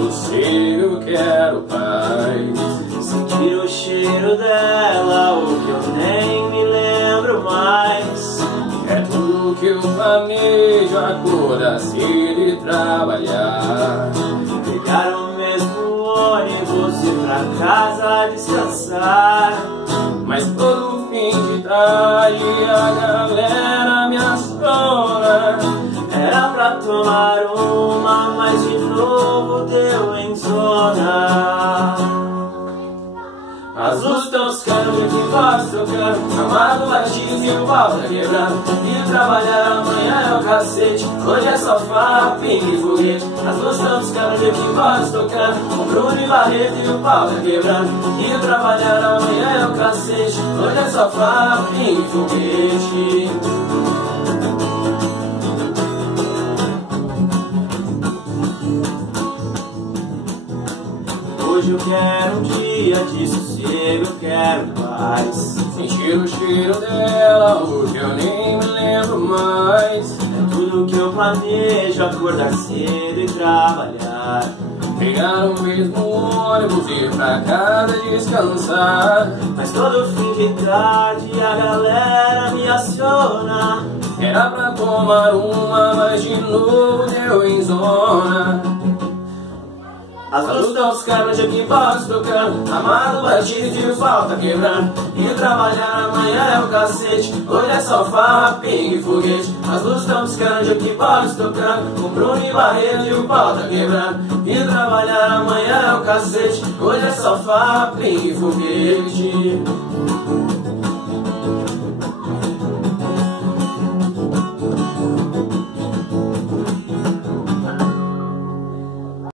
sossego, eu quero paz. Sentir o cheiro dela, o que eu nem me lembro mais. É tudo que eu planejo, acordar cedo e trabalhar. Pegar o mesmo ônibus e ir pra casa descansar. Mas todo fim de tarde a galera me aciona. Era pra tomar uma, mas de novo deu em zona. As luzes tão piscando, o que posso tocando, amado latindo e o pau tá quebrando. E trabalhar amanhã é o cacete, hoje é sofá, pingue e foguete. As luzes tão piscando, o que posso tocando, com Bruno e Barreto e o pau tá quebrando. E trabalhar amanhã é o cacete, hoje é sofá, pingue e foguete. Hoje eu quero um dia de sossego, eu quero paz. Sentir o cheiro dela, o que eu nem me lembro mais. É tudo que eu planejo, acordar cedo e trabalhar. Pegar o mesmo ônibus e ir pra casa descansar. Mas todo fim de tarde a galera me aciona. Era pra tomar uma, mas de novo deu em zona. As luzes tão piscando, de que posso tocando, amado batido e o pau tá quebrando. E trabalhar amanhã é o cacete, hoje é só farra, pingue e foguete. As luzes tão piscando, de que posso tocando, com Bruno e Barreto e o pau tá quebrando. E trabalhar amanhã é o cacete, hoje é só farra, pingue e foguete.